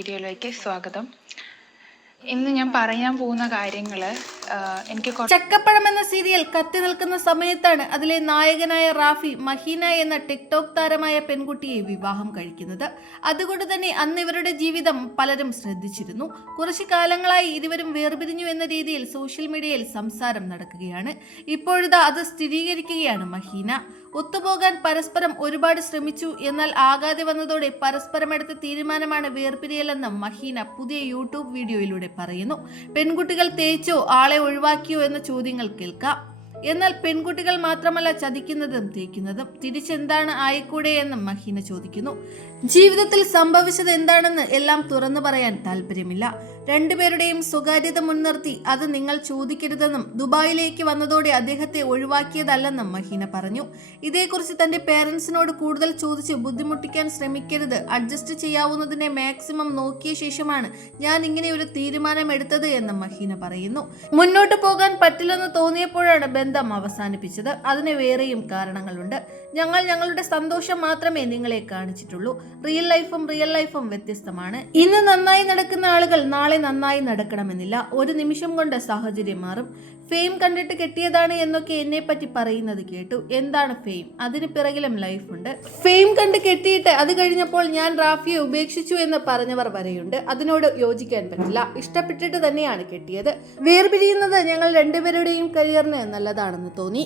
വീഡിയോയിലേക്ക് സ്വാഗതം. ഇന്ന് ഞാൻ പറയാൻ പോകുന്ന കാര്യങ്ങൾ എനിക്ക് ചക്കപ്പഴം എന്ന സീരിയൽ കത്തി നിൽക്കുന്ന സമയത്താണ് അതിലെ നായകനായ റാഫി മഹീന എന്ന ടിക്ടോക്ക് താരമായ പെൺകുട്ടിയെ വിവാഹം കഴിക്കുന്നത്. അതുകൊണ്ട് തന്നെ അന്ന് ഇവരുടെ ജീവിതം പലരും ശ്രദ്ധിച്ചിരുന്നു. കുറച്ചു കാലങ്ങളായി ഇരുവരും വേർപിരിഞ്ഞു സോഷ്യൽ മീഡിയയിൽ സംസാരം നടക്കുകയാണ്. ഇപ്പോഴത്തെ അത് സ്ഥിരീകരിക്കുകയാണ് മഹീന. ഒത്തുപോകാൻ പരസ്പരം ഒരുപാട് ശ്രമിച്ചു. എന്നാൽ ആകാതെ വന്നതോടെ പരസ്പരം എടുത്ത തീരുമാനമാണ് വേർപിരിയലെന്ന് മഹീന പുതിയ യൂട്യൂബ് വീഡിയോയിലൂടെ പറയുന്നു. പെൺകുട്ടികൾ തേച്ചോ ആളെ ഒഴിവാക്കിയോ എന്ന ചോദ്യങ്ങൾ കേൾക്കാം. എന്നാൽ പെൺകുട്ടികൾ മാത്രമല്ല ചതിക്കുന്നതും തേക്കുന്നതും തിരിച്ചെന്താണ് ആയിക്കൂടെ എന്നും മഹീന ചോദിക്കുന്നു. ജീവിതത്തിൽ സംഭവിച്ചത് എന്താണെന്ന് എല്ലാം തുറന്നു പറയാൻ താല്പര്യമില്ല രണ്ടുപേരുടെയും സ്വകാര്യത മുൻനിർത്തി അത് നിങ്ങൾ ചോദിക്കരുതെന്നും ദുബായിലേക്ക് വന്നതോടെ അദ്ദേഹത്തെ ഒഴിവാക്കിയതല്ലെന്നും മഹീന പറഞ്ഞു. ഇതേക്കുറിച്ച് തന്റെ പേരൻസിനോട് കൂടുതൽ ചോദിച്ച് ബുദ്ധിമുട്ടിക്കാൻ ശ്രമിക്കരുത്. അഡ്ജസ്റ്റ് ചെയ്യാവുന്നതിനെ മാക്സിമം നോക്കിയ ശേഷമാണ് ഞാൻ ഇങ്ങനെ ഒരു തീരുമാനം എടുത്തത് എന്നും മഹീന പറയുന്നു. മുന്നോട്ട് പോകാൻ പറ്റില്ലെന്ന് തോന്നിയപ്പോഴാണ് ബന്ധം അവസാനിപ്പിച്ചത് അതിന് വേറെയും കാരണങ്ങളുണ്ട്. ഞങ്ങൾ ഞങ്ങളുടെ സന്തോഷം മാത്രമേ നിങ്ങളെ കാണിച്ചിട്ടുള്ളൂ. റിയൽ ലൈഫും റിയൽ ലൈഫും വ്യത്യസ്തമാണ്. ഇന്ന് നന്നായി നടക്കുന്ന ആളുകൾ നാളെ നന്നായി നടക്കണമെന്നില്ല. ഒരു നിമിഷം കൊണ്ട് സാഹചര്യം മാറും. ഫെയിം കണ്ടിട്ട് കെട്ടിയതാണ് എന്നൊക്കെ എന്നെ പറ്റി പറയുന്നത് കേട്ടു. എന്താണ് ഫെയിം അതിന് പിറകിലും ലൈഫുണ്ട് ഫെയിം കണ്ട് കെട്ടിയിട്ട് അത് കഴിഞ്ഞപ്പോൾ ഞാൻ റാഫിയെ ഉപേക്ഷിച്ചു എന്ന് പറഞ്ഞവർ വരെയുണ്ട്. അതിനോട് യോജിക്കാൻ പറ്റില്ല. ഇഷ്ടപ്പെട്ടിട്ട് തന്നെയാണ് കെട്ടിയത്. വേർപിരിയുന്നത് ഞങ്ങൾ രണ്ടുപേരുടെയും കരിയറിന് നല്ലതാണെന്ന് തോന്നി.